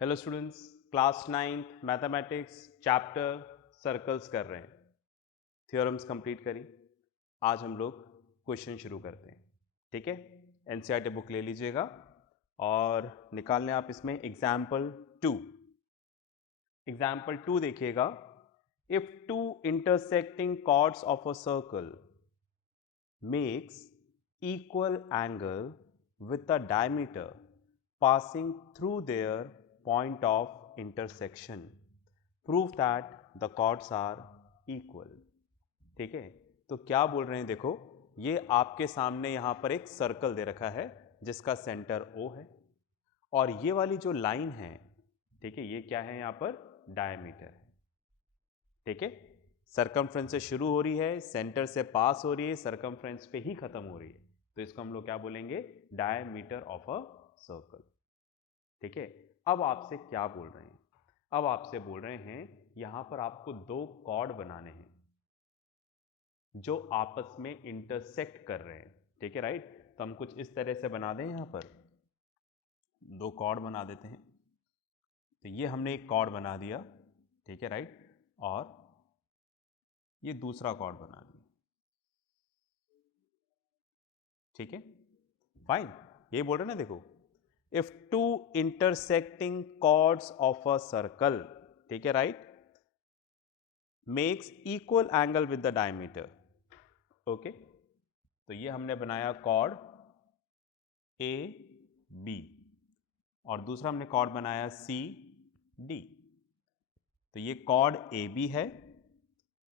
Hello students, class 9 mathematics chapter circles कर रहे हैं। थ्योरम्स कंप्लीट करी। आज हम लोग क्वेश्चन शुरू करते हैं। ठीक है, एनसीईआरटी बुक ले लीजिएगा और निकाल लें आप इसमें एग्जाम्पल 2। एग्जाम्पल 2 देखिएगा। If two intersecting chords of a circle makes equal angle with the diameter passing through their point of intersection, prove that the chords are equal। ठीक है, तो क्या बोल रहे हैं, देखो ये आपके सामने यहाँ पर एक सर्कल दे रखा है जिसका सेंटर O है और ये वाली जो लाइन है, ठीक है, ये क्या है, यहाँ पर डायमीटर है। ठीक है, सरकमफ्रेंस से शुरू हो रही है, सेंटर से पास हो रही है, सरकमफ्रेंस पे ही खत्म हो रही है, तो इसको हम लोग क्या बोलेंगे, डायमीटर ऑफ अ सर्कल। ठीक है, अब आपसे क्या बोल रहे हैं, अब आपसे बोल रहे हैं यहां पर आपको दो कॉर्ड बनाने हैं जो आपस में इंटरसेक्ट कर रहे हैं। ठीक है, राइट। तो हम कुछ इस तरह से बना दें, यहां पर दो कॉर्ड बना देते हैं। तो ये हमने एक कॉर्ड बना दिया, ठीक है, राइट, और ये दूसरा कॉर्ड बना दिया। ठीक है, फाइन। ये बोल रहे ना, देखो if two intersecting chords of a circle, ठीक है, right, makes equal angle with the diameter. Okay, तो ये हमने बनाया कॉर्ड ए बी और दूसरा हमने कॉर्ड बनाया सी डी। तो ये कॉर्ड ए बी है,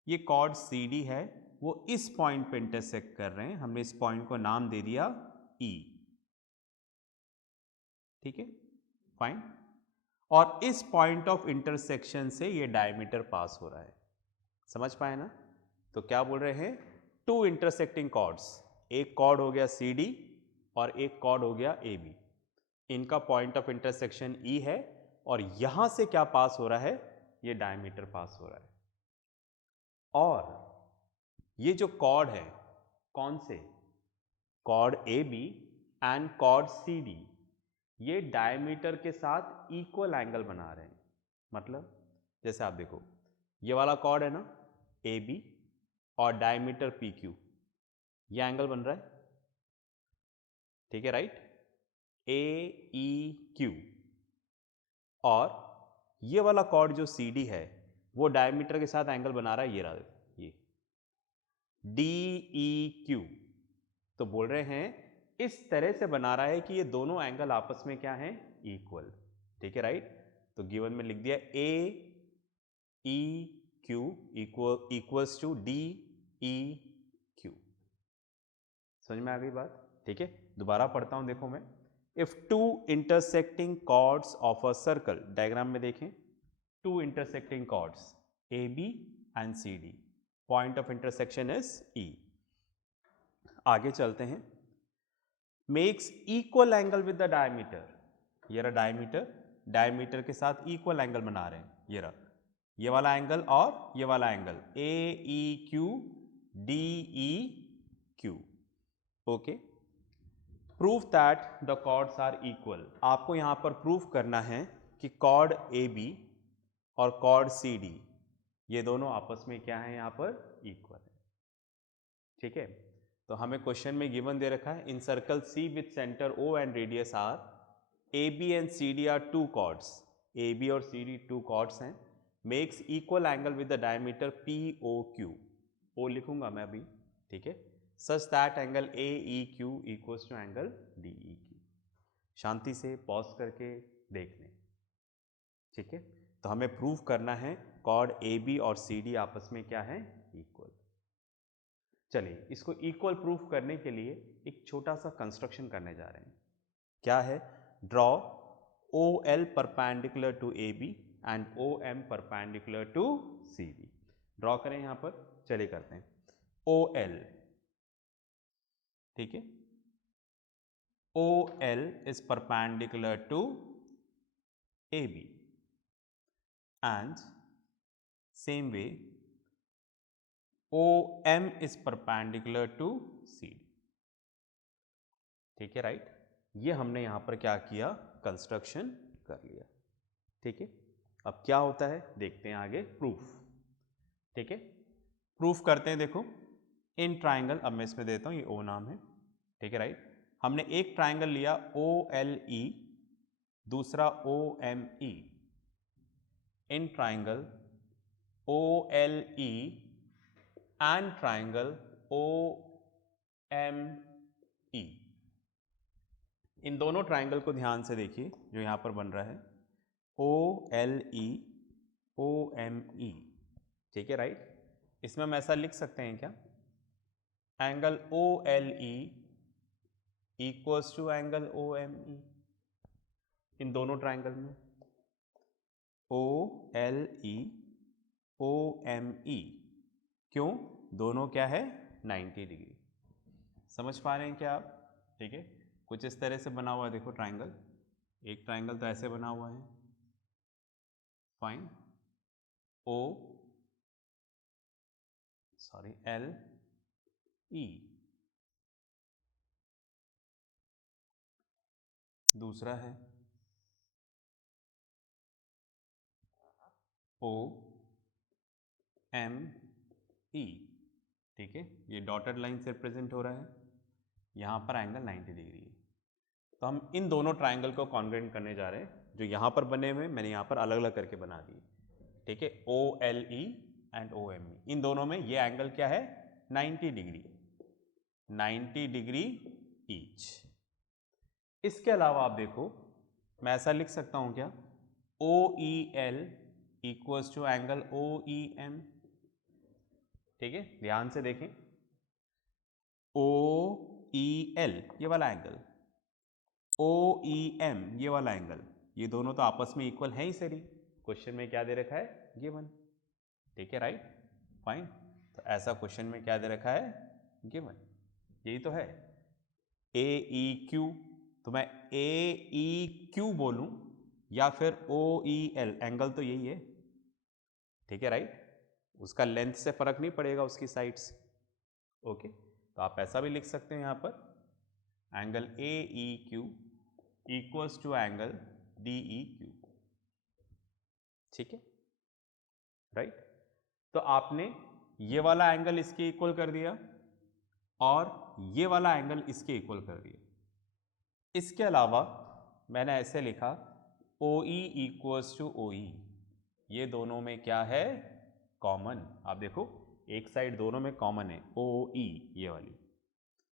ये कॉर्ड सी डी है, वो इस पॉइंट पे इंटरसेक्ट कर रहे हैं। हमने इस पॉइंट को नाम दे दिया ई। ठीक है, फाइन। और इस पॉइंट ऑफ इंटरसेक्शन से ये डायमीटर पास हो रहा है। समझ पाए ना? तो क्या बोल रहे हैं, टू इंटरसेक्टिंग कॉर्ड्स, एक कॉर्ड हो गया सी डी और एक कॉर्ड हो गया ए बी, इनका पॉइंट ऑफ इंटरसेक्शन ई है और यहां से क्या पास हो रहा है, ये डायमीटर पास हो रहा है। और ये जो कॉर्ड है, कौन से, chord A B and chord C D, ये डायमीटर के साथ इक्वल एंगल बना रहे हैं। मतलब जैसे आप देखो, ये वाला कॉर्ड है ना ए बी और डायमीटर पी क्यू, ये एंगल बन रहा है। ठीक है, राइट, ए ई क्यू। और ये वाला कॉर्ड जो सी डी है वो डायमीटर के साथ एंगल बना रहा है, ये रहा, ये डी ई क्यू। तो बोल रहे हैं इस तरह से बना रहा है कि ये दोनों एंगल आपस में क्या है, इक्वल। ठीक है, राइट। तो गिवन में लिख दिया A E Q equals to D E Q. समझ में आ गई बात? ठीक है, दोबारा पढ़ता हूं, देखो मैं। If two intersecting chords of a circle, diagram में देखें, two intersecting chords A B and C D, point of intersection is E. आगे चलते हैं। Makes equal angle with the diameter, ये रहा डायमीटर, डायमीटर के साथ इक्वल एंगल बना रहे हैं, ये रहा, ये वाला एंगल और ये वाला angle, A E Q D E Q. Okay, proof that the chords are equal. आपको यहां पर प्रूफ करना है कि कॉर्ड ए बी और कॉर्ड सी डी, ये दोनों आपस में क्या है, यहां पर इक्वल है। ठीक है, तो हमें क्वेश्चन में गिवन दे रखा है, in circle C with centre O and radius R, A B and C D are two chords, A B और सी डी टू कॉर्ड्स हैं, makes equal angle with the diameter P O Q, O लिखूंगा मैं अभी, ठीक है, such that angle A E Q equals to angle D E Q. शांति से pause करके देख लें। ठीक है, तो हमें प्रूव करना है कॉर्ड ए बी और सी डी आपस में क्या है, इक्वल। चलिए, इसको इक्वल प्रूफ करने के लिए एक छोटा सा कंस्ट्रक्शन करने जा रहे हैं। क्या है, draw O L perpendicular to A B and O M perpendicular to C D. Draw करें यहां पर, चलिए करते हैं। ओ एल, ठीक है, O L is perpendicular to A B and same way OM is perpendicular to CD। ठीक है, राइट। ये हमने यहां पर क्या किया, कंस्ट्रक्शन कर लिया। ठीक है, अब क्या होता है देखते हैं आगे प्रूफ। ठीक है, प्रूफ करते हैं। देखो इन ट्राइंगल, अब मैं इसमें देता हूँ, ये ओ नाम है, ठीक है राइट। हमने एक ट्राइंगल लिया ओ एल ई, दूसरा O M E. In triangle O L E and triangle O M E, इन दोनों ट्राइंगल को ध्यान से देखिए जो यहां पर बन रहा है, ओ एल ई ओ एम ई, ठीक है राइट। इसमें हम ऐसा लिख सकते हैं क्या, angle O L E equals to angle O M E, इन दोनों ट्राइंगल में ओ एल ई ओ एम ई, क्यों, दोनों क्या है 90 डिग्री। समझ पा रहे हैं क्या आप? ठीक है, कुछ इस तरह से बना हुआ है, देखो ट्राइंगल, एक ट्राइंगल तो ऐसे बना हुआ है, फाइन, ओ सॉरी एल ई, दूसरा है ओ एम ई, ठीक है, ये डॉटेड लाइन से रिप्रेजेंट हो रहा है, यहाँ पर एंगल 90 डिग्री है। तो हम इन दोनों ट्राइंगल को कॉन्ग्रेंट करने जा रहे हैं, जो यहाँ पर बने हुए मैंने यहाँ पर अलग अलग करके बना दिए, ठीक है, O L E and O M E, इन दोनों में ये एंगल क्या है 90 डिग्री, 90 डिग्री ईच। इसके अलावा आप देखो मैं ऐसा लिख सकता हूँ क्या, O E L equals to angle O E M, ठीक है, ध्यान से देखें, ओ ई एल ये वाला एंगल, ओ ई एम ये वाला एंगल, ये दोनों तो आपस में इक्वल है ही सरी, क्वेश्चन में क्या दे रखा है गिवन, ठीक है राइट, फाइन। तो ऐसा क्वेश्चन में क्या दे रखा है गिवन, यही तो है ए ई क्यू, तो मैं ए ई क्यू बोलूं या फिर ओ ई एल, एंगल तो यही है, ठीक है राइट, उसका लेंथ से फर्क नहीं पड़ेगा उसकी साइड्स, ओके। तो आप ऐसा भी लिख सकते हैं यहाँ पर angle A E Q equals to angle D E Q, ठीक है राइट। तो आपने ये वाला एंगल इसके इक्वल कर दिया और ये वाला एंगल इसके इक्वल कर दिया। इसके अलावा मैंने ऐसे लिखा ओ ई इक्वल्स टू ओ ई, ये दोनों में क्या है कॉमन, आप देखो एक साइड दोनों में कॉमन है ओ ई, ये वाली,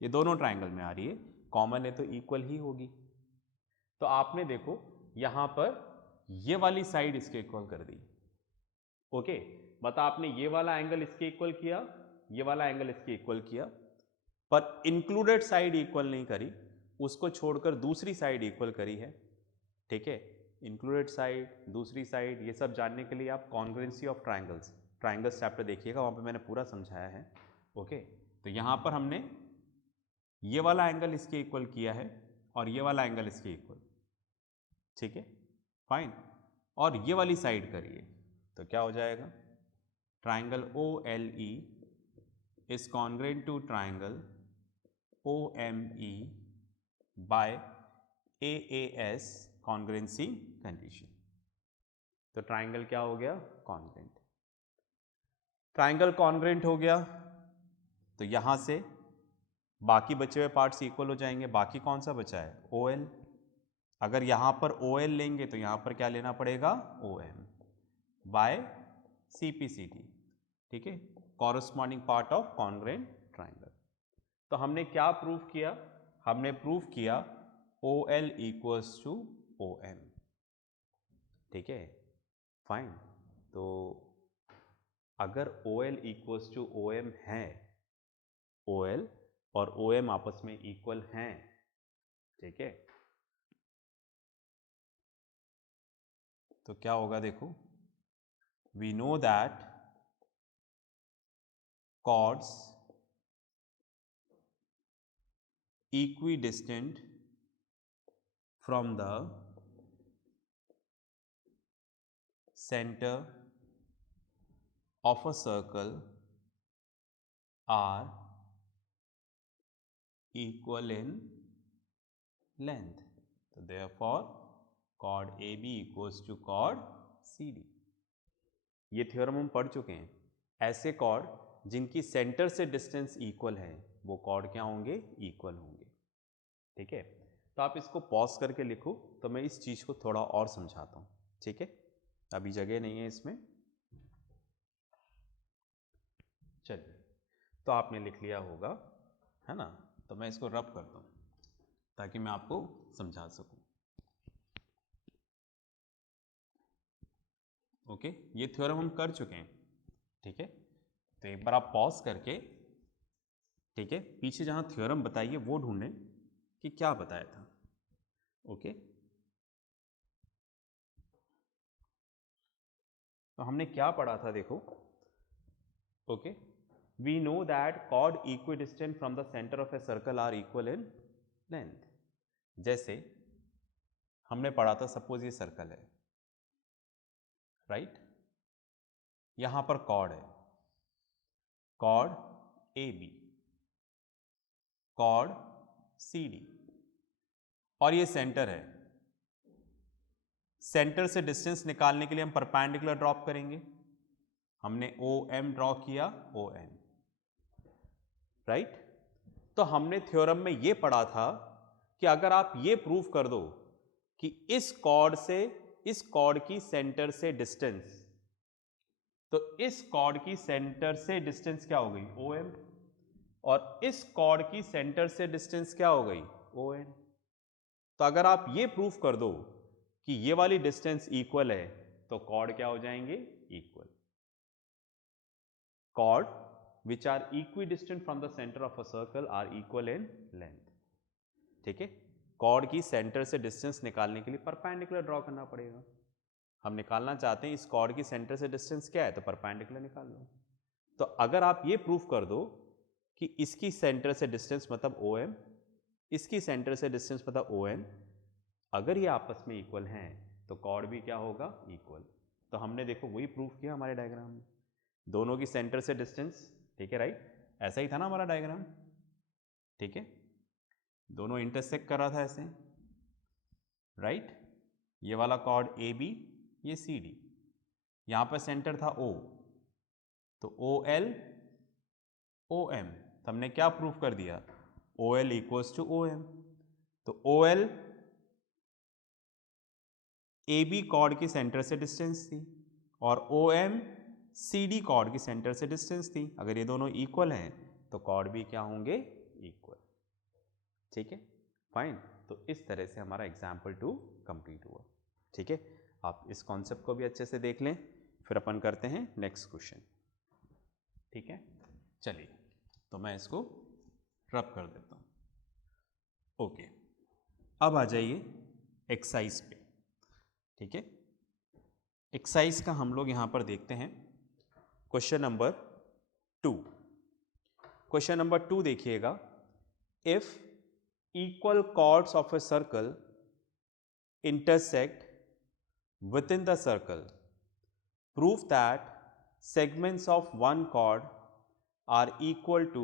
ये दोनों ट्राइंगल में आ रही है, कॉमन है तो इक्वल ही होगी। तो आपने देखो यहां पर ये वाली साइड इसके इक्वल कर दी, ओके, बता आपने ये वाला एंगल इसके इक्वल किया, ये वाला एंगल इसके इक्वल किया, पर इंक्लूडेड साइड इक्वल नहीं करी, उसको छोड़कर दूसरी साइड इक्वल करी है, ठीक है। इंक्लूडेड साइड, दूसरी साइड, ये सब जानने के लिए आप congruency of triangles, triangles chapter देखिएगा, वहाँ पे मैंने पूरा समझाया है, ओके। तो यहाँ पर हमने ये वाला एंगल इसके इक्वल किया है और ये वाला एंगल इसके इक्वल, ठीक है फाइन, और ये वाली साइड करिए तो क्या हो जाएगा, triangle O L E is congruent to triangle O M E by A S congruency condition. तो ट्राइंगल क्या हो गया कॉन्ग्रुएंट, ट्राइंगल कॉन्ग्रुएंट हो गया तो यहां से बाकी बचे हुए पार्ट्स इक्वल हो जाएंगे, बाकी कौन सा बचा है ओ एल, अगर यहां पर ओ एल लेंगे तो यहां पर क्या लेना पड़ेगा O M by C P C T, ठीक है, corresponding part of congruent triangle. तो हमने क्या प्रूफ किया, हमने प्रूफ किया O L equals to O M, ठीक है फाइन। तो अगर O L equals to O M है, ओ एल और ओ एम आपस में इक्वल हैं, ठीक है, तो क्या होगा देखो, we know that chords equidistant from the center of a circle are equal in length. So therefore chord A B equals to chord C D. ये थ्योरम हम पढ़ चुके हैं। ऐसे कॉर्ड जिनकी सेंटर से डिस्टेंस इक्वल है वो कॉर्ड क्या होंगे, इक्वल होंगे। ठीक है, तो आप इसको पॉज करके लिखो तो मैं इस चीज़ को थोड़ा और समझाता हूँ। ठीक है, अभी जगह नहीं है इसमें। चलिए, तो आपने लिख लिया होगा, है ना। तो मैं इसको रब करता हूँ ताकि मैं आपको समझा सकूँ। ओके, ये थ्योरम हम कर चुके हैं। ठीक है, तो एक बार आप पॉज करके, ठीक है, पीछे जहाँ थ्योरम बताइए वो ढूंढें कि क्या बताया था। ओके, तो हमने क्या पढ़ा था देखो। Okay, we know that chord equidistant from the centre of a circle are equal in length. जैसे हमने पढ़ा था, सपोज ये सर्कल है, राइट, यहां पर कॉर्ड है, chord A B, chord C D, और ये सेंटर है। सेंटर से डिस्टेंस निकालने के लिए हम परपेंडिकुलर ड्रॉप करेंगे। हमने ओ एम ड्रॉ किया, ओ एन, राइट। तो हमने थ्योरम में ये पढ़ा था कि अगर आप ये प्रूव कर दो कि इस कॉर्ड से इस कॉर्ड की सेंटर से डिस्टेंस, तो इस कॉर्ड की सेंटर से डिस्टेंस क्या हो गई, ओ एम, और इस कॉर्ड की सेंटर से डिस्टेंस क्या हो गई, ओ एन। तो अगर आप ये प्रूफ कर दो कि ये वाली डिस्टेंस इक्वल है तो कॉर्ड क्या हो जाएंगे, equal. Chord which are equidistant from the centre of a circle are equal in length. ठीक है, कॉर्ड की सेंटर से डिस्टेंस निकालने के लिए परपेंडिकुलर ड्रॉ करना पड़ेगा। हम निकालना चाहते हैं इस कॉर्ड की सेंटर से डिस्टेंस क्या है, तो परपेंडिकुलर निकाल लो। तो अगर आप ये प्रूफ कर दो कि इसकी सेंटर से डिस्टेंस मतलब ओ एम, इसकी सेंटर से डिस्टेंस मतलब ओ एन, अगर ये आपस में इक्वल हैं तो कॉर्ड भी क्या होगा, इक्वल। तो हमने देखो वही प्रूफ किया हमारे डायग्राम में, दोनों की सेंटर से डिस्टेंस। ठीक है, राइट, ऐसा ही था ना हमारा डायग्राम। ठीक है, दोनों इंटरसेक्ट कर रहा था ऐसे, राइट। ये वाला कॉर्ड ए बी, ये सी डी, यहां पर सेंटर था ओ, तो ओ एल ओ एम। तो हमने क्या प्रूफ कर दिया, O L equals to O M. तो O L A B chord की सेंटर से डिस्टेंस थी और O M C D chord की सेंटर से डिस्टेंस थी। अगर ये दोनों इक्वल हैं तो कॉर्ड भी क्या होंगे, इक्वल। ठीक है, फाइन। तो इस तरह से हमारा एग्जाम्पल 2 कंप्लीट हुआ। ठीक है, आप इस कॉन्सेप्ट को भी अच्छे से देख लें, फिर अपन करते हैं नेक्स्ट क्वेश्चन। ठीक है, चलिए, तो मैं इसको रब कर देता हूँ। ओके, अब आ जाइए एक्सरसाइज पे। ठीक है, एक्सरसाइज का हम लोग यहाँ पर देखते हैं क्वेश्चन नंबर 2। क्वेश्चन नंबर 2 देखिएगा, if equal chords of a circle intersect within the circle, prove that segments of one chord are equal to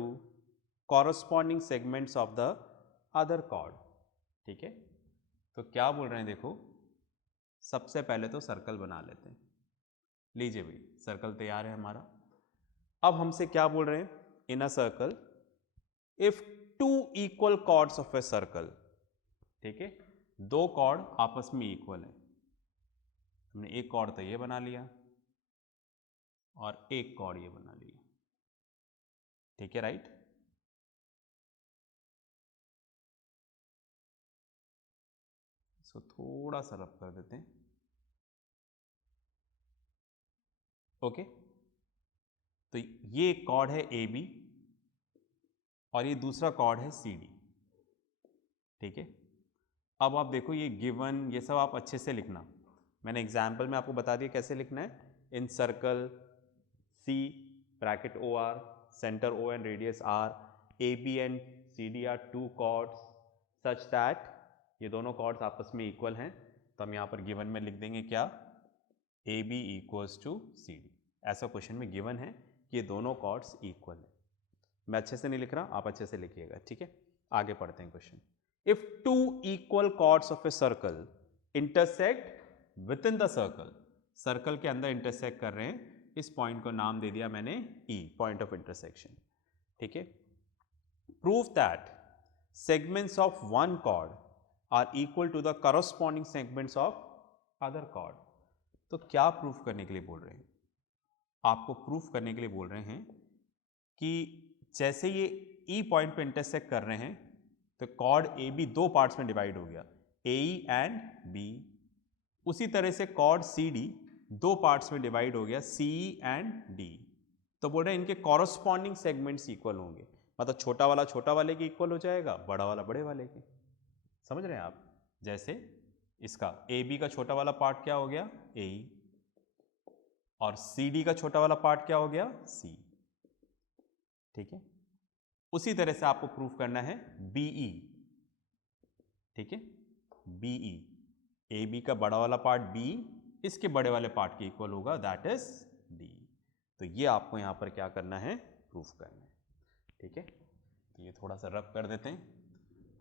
corresponding segments of the other chord। ठीक है, तो क्या बोल रहे हैं देखो, सबसे पहले तो सर्कल बना लेते हैं। लीजिए भाई, सर्कल तैयार है हमारा। अब हमसे क्या बोल रहे हैं, in a circle if two equal chords of a circle. ठीक है, दो कॉर्ड आपस में इक्वल है। हमने एक कॉर्ड तो ये बना लिया और एक कॉर्ड ये बना लिया। ठीक है, राइट। इसको थोड़ा सा रब कर देते हैं। ओके, तो ये एक कॉर्ड है ए बी और ये दूसरा कॉर्ड है सी डी। ठीक है, अब आप देखो ये गिवन, ये सब आप अच्छे से लिखना। मैंने एग्जाम्पल में आपको बता दिया कैसे लिखना है। In circle C bracket O R, centre O and radius R, A B and C D are two chords such that ये दोनों कॉर्ड्स आपस में इक्वल हैं। तो हम यहाँ पर गिवन में लिख देंगे क्या, A B equals to C D. ऐसा क्वेश्चन में गिवन है कि ये दोनों कॉर्ड्स इक्वल है। मैं अच्छे से नहीं लिख रहा, आप अच्छे से लिखिएगा। ठीक है, आगे पढ़ते हैं question. If two equal chords of a circle intersect within the circle, circle के अंदर इंटरसेक्ट कर रहे हैं, इस पॉइंट को नाम दे दिया मैंने E, पॉइंट ऑफ इंटरसेक्शन। ठीक है। Prove that segments of one chord are equal to the corresponding segments of other chord. तो क्या प्रूफ करने के लिए बोल रहे हैं? आपको प्रूफ करने के लिए बोल रहे हैं कि जैसे ये E पॉइंट पे इंटरसेक्ट कर रहे हैं तो कॉर्ड AB दो पार्ट्स में डिवाइड हो गया, AE एंड B। उसी तरह से कॉर्ड CD दो पार्ट्स में डिवाइड हो गया, CE एंड D। तो बोल रहे हैं इनके कॉरस्पॉन्डिंग सेगमेंट्स इक्वल होंगे, मतलब छोटा वाला छोटा वाले के इक्वल हो जाएगा, बड़ा वाला बड़े वाले के। समझ रहे हैं आप? जैसे इसका AB का छोटा वाला पार्ट क्या हो गया, AE, और CD का छोटा वाला पार्ट क्या हो गया, C। ठीक है। उसी तरह से आपको प्रूफ करना है BE। ठीक है, BE, AB का बड़ा वाला पार्ट B इसके बड़े वाले पार्ट के इक्वल होगा, दैट इज D। तो ये आपको यहां पर क्या करना है, प्रूफ करना है। ठीक है, तो ये थोड़ा सा रब कर देते हैं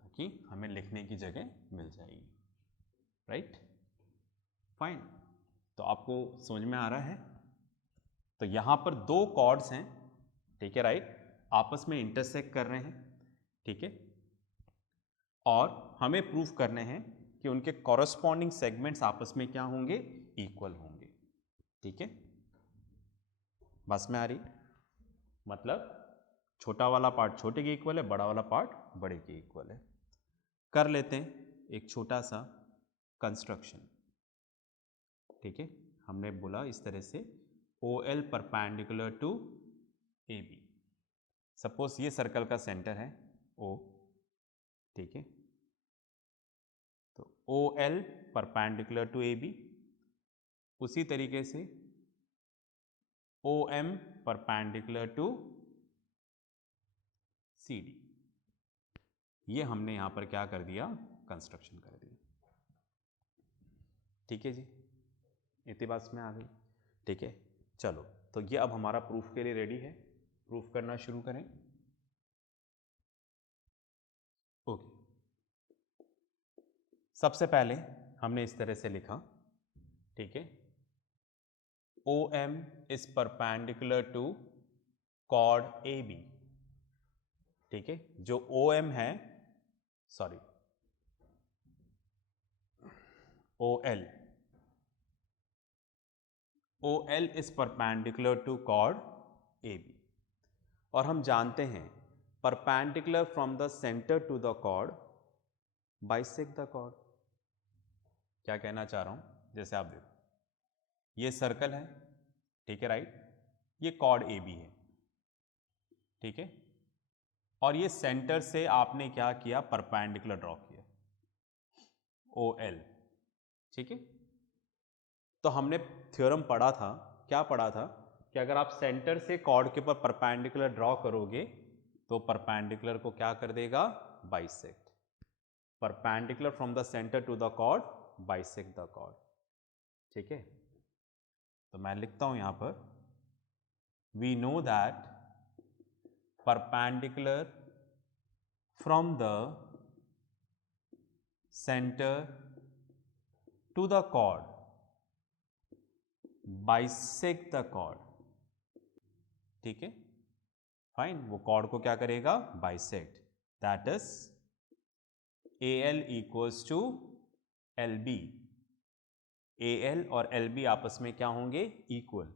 ताकि हमें लिखने की जगह मिल जाएगी। Right, fine. तो आपको समझ में आ रहा है? तो यहां पर दो कॉर्ड्स हैं, ठीक है, राइट, आपस में इंटरसेक्ट कर रहे हैं। ठीक है, और हमें प्रूफ करने हैं कि उनके कॉरस्पॉन्डिंग सेगमेंट्स आपस में क्या होंगे, इक्वल होंगे। ठीक है, बस में आ रही? मतलब छोटा वाला पार्ट छोटे के इक्वल है, बड़ा वाला पार्ट बड़े के इक्वल है। कर लेते हैं एक छोटा सा कंस्ट्रक्शन। ठीक है, हमने बोला इस तरह से OL perpendicular to AB। Suppose ये सर्कल का सेंटर है O। ठीक है, तो OL परपेंडिकुलर टू AB, उसी तरीके से OM परपेंडिकुलर टू CD। ये हमने यहां पर क्या कर दिया, कंस्ट्रक्शन कर दिया। ठीक है जी, इतनी बात में आ गई। ठीक है, चलो, तो ये अब हमारा प्रूफ के लिए रेडी है। प्रूफ करना शुरू करें। ओके, सबसे पहले हमने इस तरह से लिखा। ठीक है, OM is perpendicular to chord AB। ठीक है, जो OM है, sorry, OL is perpendicular to chord AB। और हम जानते हैं perpendicular from the centre to the chord bisect the chord. क्या कहना चाह रहा हूं, जैसे आप देखो ये सर्कल है, ठीक है, राइट, ये कॉर्ड AB है। ठीक है, और ये सेंटर से आपने क्या किया, परपेंडिकुलर ड्रॉ किया, OL। ठीक है, तो हमने थ्योरम पढ़ा था, क्या पढ़ा था, कि अगर आप सेंटर से कॉर्ड के ऊपर परपेंडिकुलर ड्रॉ करोगे तो परपेंडिकुलर को क्या कर देगा, bisect. Perpendicular from the centre to the chord bisect the chord. ठीक है, तो मैं लिखता हूं यहां पर, we know that perpendicular from the center to the chord bisect the chord। ठीक है, फाइन, वो कॉर्ड को क्या करेगा, bisect, that is AL equals to LB। AL और LB आपस में क्या होंगे, इक्वल।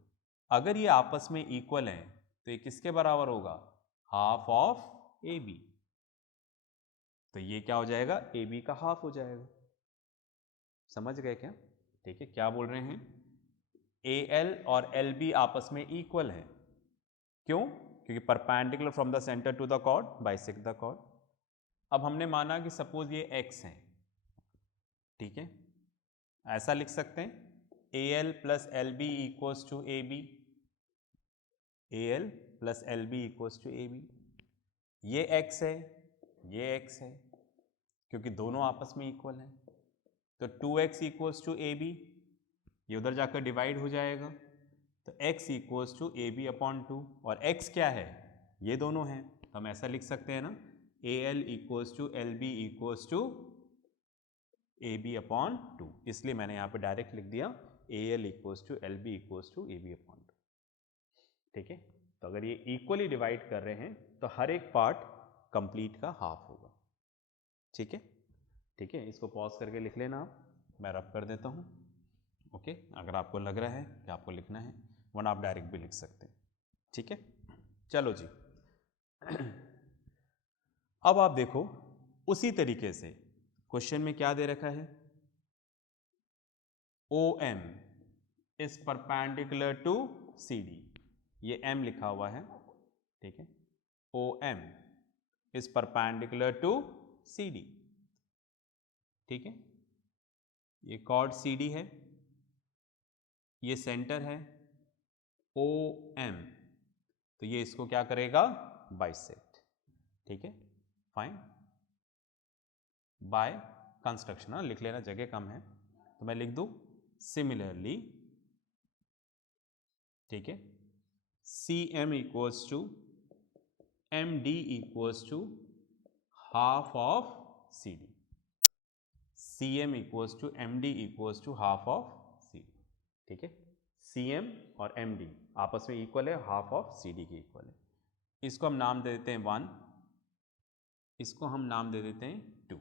अगर ये आपस में इक्वल हैं तो ये किसके बराबर होगा, हाफ ऑफ AB। तो ये क्या हो जाएगा, AB का हाफ हो जाएगा। समझ गए क्या? ठीक है, क्या बोल रहे हैं, AL और LB आपस में इक्वल है। क्यों? क्योंकि perpendicular from the centre to the chord bisect the chord. अब हमने माना कि सपोज ये x है। ठीक है, ऐसा लिख सकते हैं AL plus LB equals to AB। AL plus LB equals to AB। ये x है, ये x है, क्योंकि दोनों आपस में इक्वल हैं। तो 2x इक्वल्स टू AB, ये उधर जाकर डिवाइड हो जाएगा, तो x equals to AB upon 2। और x क्या है, ये दोनों हैं, तो हम ऐसा लिख सकते हैं ना, AL equals to LB equals to A B upon 2, इसलिए मैंने यहाँ पे डायरेक्ट लिख दिया A L equals to L B equals to A B upon 2। ठीक है, तो अगर ये इक्वली डिवाइड कर रहे हैं तो हर एक पार्ट कंप्लीट का हाफ होगा। ठीक है, ठीक है, इसको पॉज करके लिख लेना आप, मैं रब कर देता हूँ। ओके, अगर आपको लग रहा है कि आपको लिखना है, वरना आप डायरेक्ट भी लिख सकते हैं। ठीक है, चलो जी। अब आप देखो उसी तरीके से क्वेश्चन में क्या दे रखा है, O M is perpendicular to C D, ये एम लिखा हुआ है। ठीक है, O M is perpendicular to C D. ठीक है, ये कॉर्ड सी डी है, ये सेंटर है ओ एम, तो ये इसको क्या करेगा, बाइसेक्ट। ठीक है, फाइन, बाय कंस्ट्रक्शन, लिख लेना, जगह कम है तो मैं लिख दूं सिमिलरली। ठीक है, C M equals to M D equals to half of C D, C M equals to M D equals to half of C D. ठीक है, सी एम और एम डी आपस में इक्वल है, हाफ ऑफ सी डी के equal है। इसको हम नाम दे देते हैं 1, इसको हम नाम दे देते हैं 2।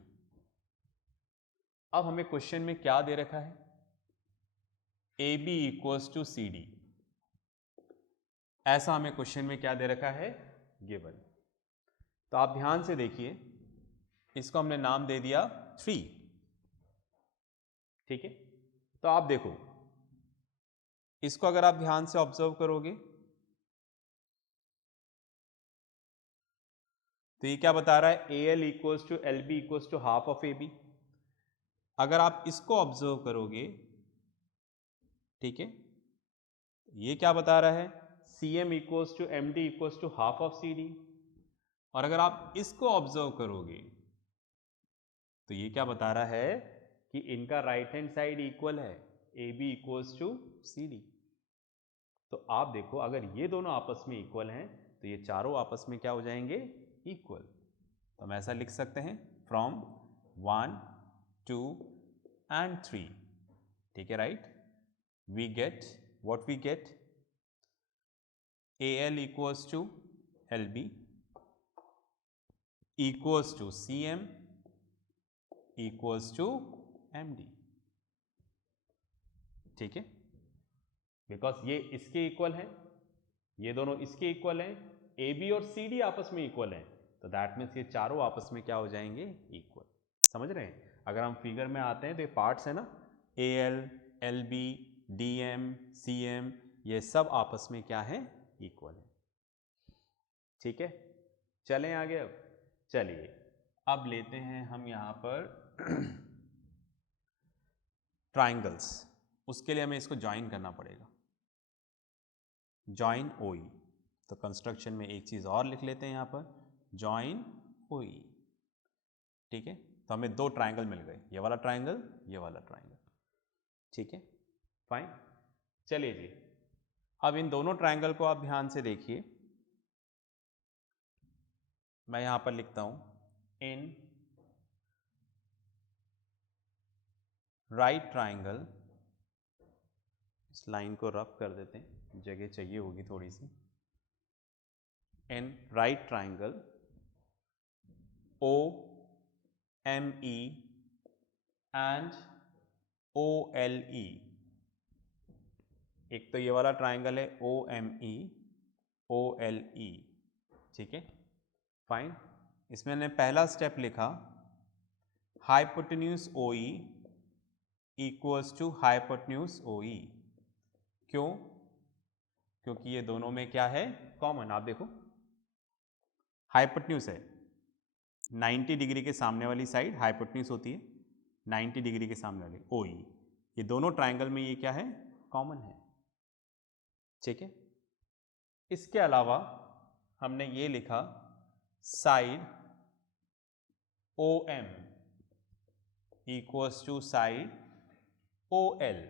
अब हमें क्वेश्चन में क्या दे रखा है, A B equals to C D, ऐसा हमें क्वेश्चन में क्या दे रखा है, गिवन। तो आप ध्यान से देखिए, इसको हमने नाम दे दिया 3। ठीक है, तो आप देखो इसको अगर आप ध्यान से ऑब्जर्व करोगे तो ये क्या बता रहा है, A L equals to L B equals to half of A B. अगर आप इसको ऑब्जर्व करोगे, ठीक है, ये क्या बता रहा है, C M equals to M D equals to half of C D. और अगर आप इसको ऑब्जर्व करोगे तो ये क्या बता रहा है कि इनका राइट हैंड साइड इक्वल है, A B equals to C D. तो आप देखो अगर ये दोनों आपस में इक्वल हैं तो ये चारों आपस में क्या हो जाएंगे, इक्वल। तो हम ऐसा लिख सकते हैं फ्रॉम 1, 2 एंड 3। ठीक है, right, we get what we get, A L equals to L B equals to C M equals to M D. ठीक है, बिकॉज ये इसके इक्वल है, ये दोनों इसके इक्वल हैं, ए बी और सी डी आपस में इक्वल हैं, तो दैट मीन्स ये चारों आपस में क्या हो जाएंगे, इक्वल। समझ रहे हैं, अगर हम फिगर में आते हैं तो ये पार्ट्स है ना, A L, L B, D M, C M, ये सब आपस में क्या है, इक्वल है। ठीक है, चलें आगे। अब चलिए, अब लेते हैं हम यहाँ पर ट्राइंगल्स, उसके लिए हमें इसको ज्वाइन करना पड़ेगा, ज्वाइन ओई। तो कंस्ट्रक्शन में एक चीज़ और लिख लेते हैं यहाँ पर, ज्वाइन ओई। ठीक है, तो हमें 2 ट्राइंगल मिल गए, ये वाला ट्राइंगल, ये वाला ट्राइंगल। ठीक है, फाइन। चलिए जी, अब इन दोनों ट्राइंगल को आप ध्यान से देखिए, मैं यहाँ पर लिखता हूँ इन राइट ट्राइंगल, इस लाइन को रफ कर देते हैं, जगह चाहिए होगी थोड़ी सी। In right triangle O M E and O L E, एक तो ये वाला ट्राइंगल है ओ एम ई ओ एल ई। ठीक है, फाइन। इसमें मैंने पहला स्टेप लिखा, hypotenuse O E equals to hypotenuse O E. क्यों, क्योंकि ये दोनों में क्या है, कॉमन। आप देखो हाइपोटेन्यूज है, 90 डिग्री के सामने वाली साइड हाइपोटेन्यूज होती है, 90 डिग्री के सामने वाली ओ ई, ये दोनों ट्राइंगल में ये क्या है, कॉमन है। ठीक है, इसके अलावा हमने ये लिखा side O M equals to side O L.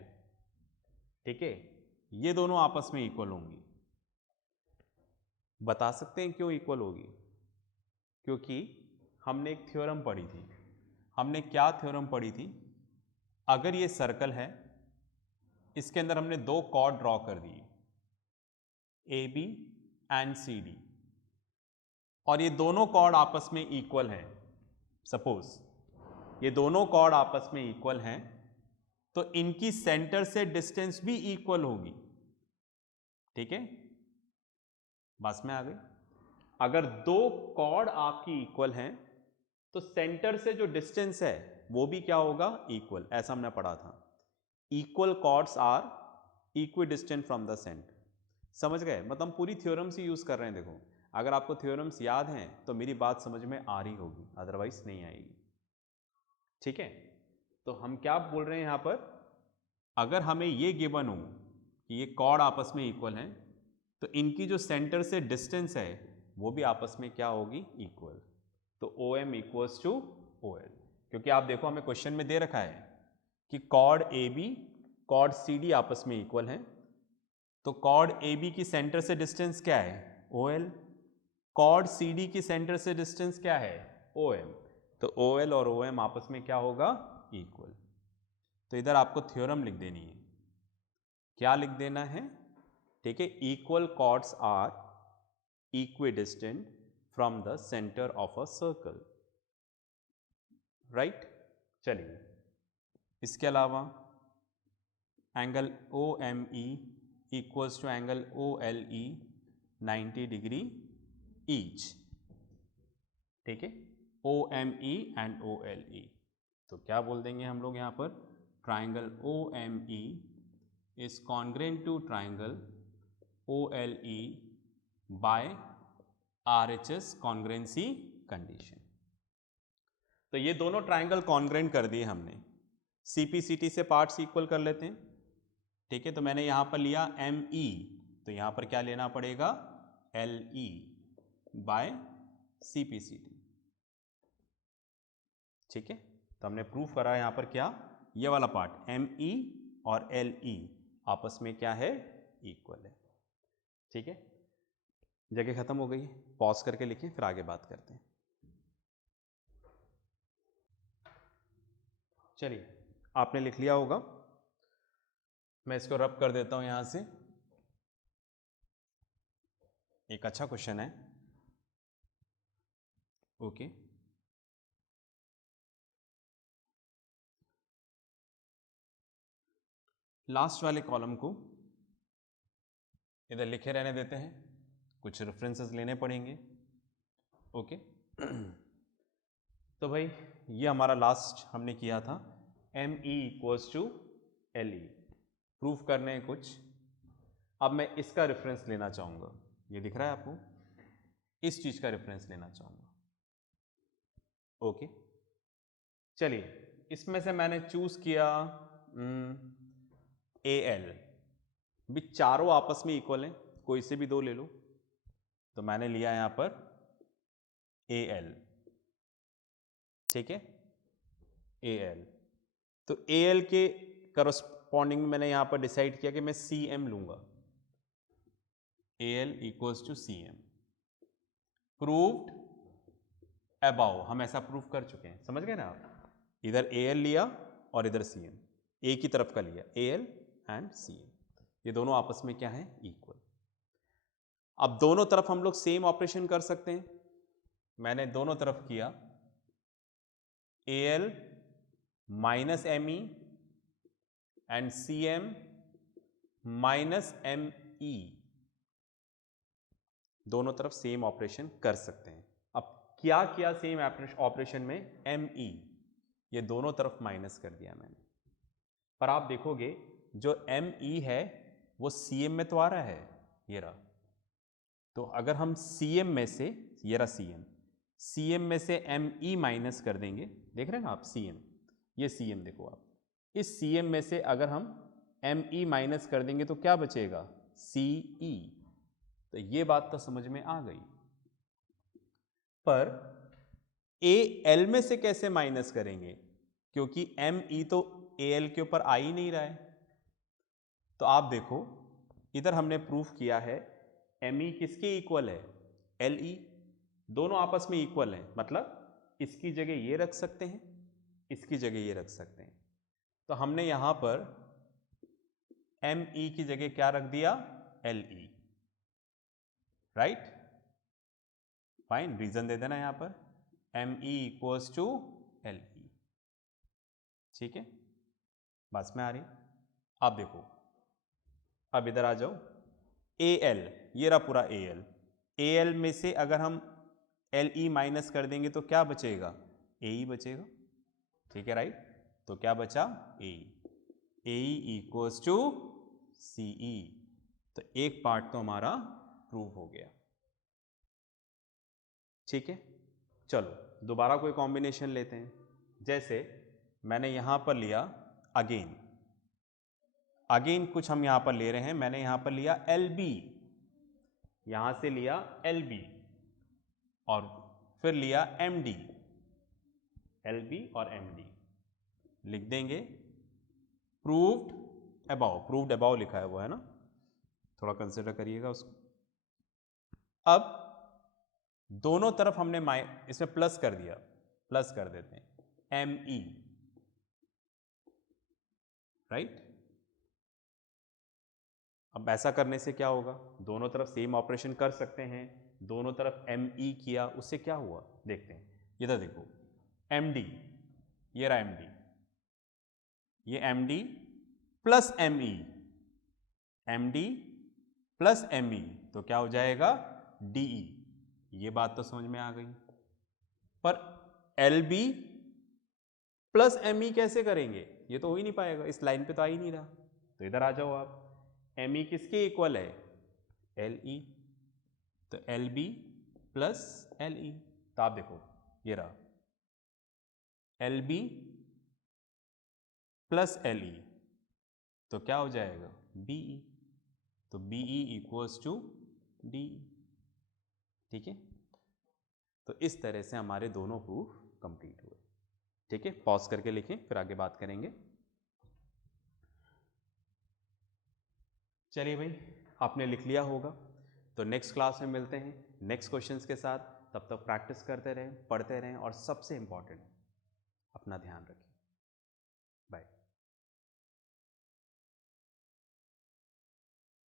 ठीक है, ये दोनों आपस में इक्वल होंगी। बता सकते हैं क्यों इक्वल होगी, क्योंकि हमने एक थ्योरम पढ़ी थी। हमने क्या थ्योरम पढ़ी थी, अगर ये सर्कल है, इसके अंदर हमने दो कॉर्ड ड्रॉ कर दिए, A B and C D, और ये दोनों कॉर्ड आपस में इक्वल हैं। सपोज ये दोनों कॉर्ड आपस में इक्वल हैं, तो इनकी सेंटर से डिस्टेंस भी इक्वल होगी। ठीक है, बस में आ गई। अगर दो कॉर्ड आपकी इक्वल हैं तो सेंटर से जो डिस्टेंस है वो भी क्या होगा, इक्वल। ऐसा हमने पढ़ा था, equal chords are equidistant from the centre. समझ गए? मतलब हम पूरी थ्योरम्स ही यूज कर रहे हैं। देखो, अगर आपको थ्योरम्स याद हैं तो मेरी बात समझ में आ रही होगी, अदरवाइज नहीं आएगी। ठीक है, तो हम क्या बोल रहे हैं यहां पर, अगर हमें ये गिवन हो कि ये कॉर्ड आपस में इक्वल हैं, तो इनकी जो सेंटर से डिस्टेंस है वो भी आपस में क्या होगी, इक्वल। तो O M equals to O L, क्योंकि आप देखो हमें क्वेश्चन में दे रखा है कि chord A B chord C D आपस में इक्वल हैं, तो कॉर्ड ए बी की सेंटर से डिस्टेंस क्या है, O L. Chord C D की सेंटर से डिस्टेंस क्या है, ओ एम। तो ओ एल और ओ एम आपस में क्या होगा, इक्वल। तो इधर आपको थ्योरम लिख देनी है। क्या लिख देना है? ठीक है, equal chords are equidistant from the centre of a circle. Right, चलिए इसके अलावा angle O M E equals to angle O L E 90 degree each. ठीक है, O M E and O L E. तो क्या बोल देंगे हम लोग यहाँ पर, triangle O M E is congruent to triangle O L E by R H S congruency condition. तो ये दोनों ट्राइंगल कॉन्ग्रेंट कर दिए हमने। सीपीसीटी से पार्ट्स इक्वल कर लेते हैं। ठीक है, तो मैंने यहां पर लिया एम ई, तो यहां पर क्या लेना पड़ेगा, एल ई बाय सीपीसीटी। ठीक है, तो हमने प्रूफ करा यहां पर क्या, ये वाला पार्ट एम ई और एल ई आपस में क्या है, इक्वल है। ठीक है, जगह खत्म हो गई, पॉज करके लिखें फिर आगे बात करते हैं। चलिए, आपने लिख लिया होगा, मैं इसको रब कर देता हूं यहां से। एक अच्छा क्वेश्चन है। ओके, लास्ट वाले कॉलम को इधर लिखे रहने देते हैं, कुछ रेफरेंसेस लेने पड़ेंगे। ओके तो भाई ये हमारा लास्ट हमने किया था, M E equals to L E, proof करने हैं कुछ। अब मैं इसका रेफरेंस लेना चाहूँगा, ये दिख रहा है आपको, इस चीज़ का रेफरेंस लेना चाहूँगा। ओके, चलिए इसमें से मैंने चूज किया ए एल, भी चारों आपस में इक्वल हैं, कोई से भी दो ले लो। तो मैंने लिया यहां पर ए एल। ठीक है, ए एल, तो ए एल के करस्पॉन्डिंग मैंने यहां पर डिसाइड किया कि मैं सी एम लूंगा, A L equals to C M. Proved above, हम ऐसा प्रूफ कर चुके हैं, समझ गए ना आप। इधर ए एल लिया और इधर सी एम, ए की तरफ का लिया, A L and C M, ये दोनों आपस में क्या है, इक्वल। अब दोनों तरफ हम लोग सेम ऑपरेशन कर सकते हैं। मैंने दोनों तरफ किया, A L minus M E and C M minus M E, दोनों तरफ सेम ऑपरेशन कर सकते हैं। अब क्या किया सेम ऑपरेशन में, एम ई, ये दोनों तरफ माइनस कर दिया मैंने। पर आप देखोगे जो एम ई है वो सी एम में तो आ रहा है, ये रहा। तो अगर हम सी एम में से, ये रहा सी एम में से एम ई माइनस कर देंगे, देख रहे हैं ना आप, सी एम, ये सी एम देखो आप, इस सी एम में से अगर हम एम ई माइनस कर देंगे तो क्या बचेगा, सी ई। तो ये बात तो समझ में आ गई। पर ए एल में से कैसे माइनस करेंगे, क्योंकि एम ई तो ए एल के ऊपर आ ही नहीं रहा है। तो आप देखो इधर हमने प्रूफ किया है एम ई किसके इक्वल है, एल ई, दोनों आपस में इक्वल हैं, मतलब इसकी जगह ये रख सकते हैं, इसकी जगह ये रख सकते हैं। तो हमने यहां पर ME की जगह क्या रख दिया, LE, राइट, फाइन, रीजन दे देना यहां पर ME इक्वल्स टू LE, ठीक है, बस में आ रही। अब देखो, अब इधर आ जाओ, AL, ये रहा पूरा AL में से अगर हम LE माइनस कर देंगे तो क्या बचेगा, AE बचेगा, ठीक है, राइट। तो क्या बचा, AE इक्वल्स टू CE। तो एक पार्ट तो हमारा प्रूव हो गया, ठीक है। चलो दोबारा कोई कॉम्बिनेशन लेते हैं। जैसे मैंने यहां पर लिया अगेन कुछ हम यहां पर ले रहे हैं। मैंने यहां पर लिया LB, यहां से लिया LB और फिर लिया MD, LB और MD लिख देंगे। प्रूव्ड अबाउ लिखा है वो, है ना, थोड़ा कंसिडर करिएगा उसको। अब दोनों तरफ हमने इसमें प्लस कर दिया, प्लस कर देते हैं ME, राइट। अब ऐसा करने से क्या होगा, दोनों तरफ सेम ऑपरेशन कर सकते हैं। दोनों तरफ ME किया, उससे क्या हुआ देखते हैं। इधर देखो MD, ये रहा MD, ये MD plus ME, MD plus ME, तो क्या हो जाएगा DE। ये बात तो समझ में आ गई। पर LB प्लस ME कैसे करेंगे, ये तो हो ही नहीं पाएगा, इस लाइन पे तो आ ही नहीं रहा। तो इधर आ जाओ आप, ME किसके इक्वल है, LE, तो LB प्लस LE। तो आप देखो ये रहा LB प्लस LE, तो क्या हो जाएगा BE, तो BE इक्वल्स टू DE, ठीक है। तो इस तरह से हमारे दोनों प्रूफ कंप्लीट हुए, ठीक है। पॉज करके लिखें, फिर आगे बात करेंगे। चलिए भाई, आपने लिख लिया होगा, तो नेक्स्ट क्लास में मिलते हैं नेक्स्ट क्वेश्चंस के साथ। तब तक प्रैक्टिस करते रहें, पढ़ते रहें और सबसे इंपॉर्टेंट अपना ध्यान रखें।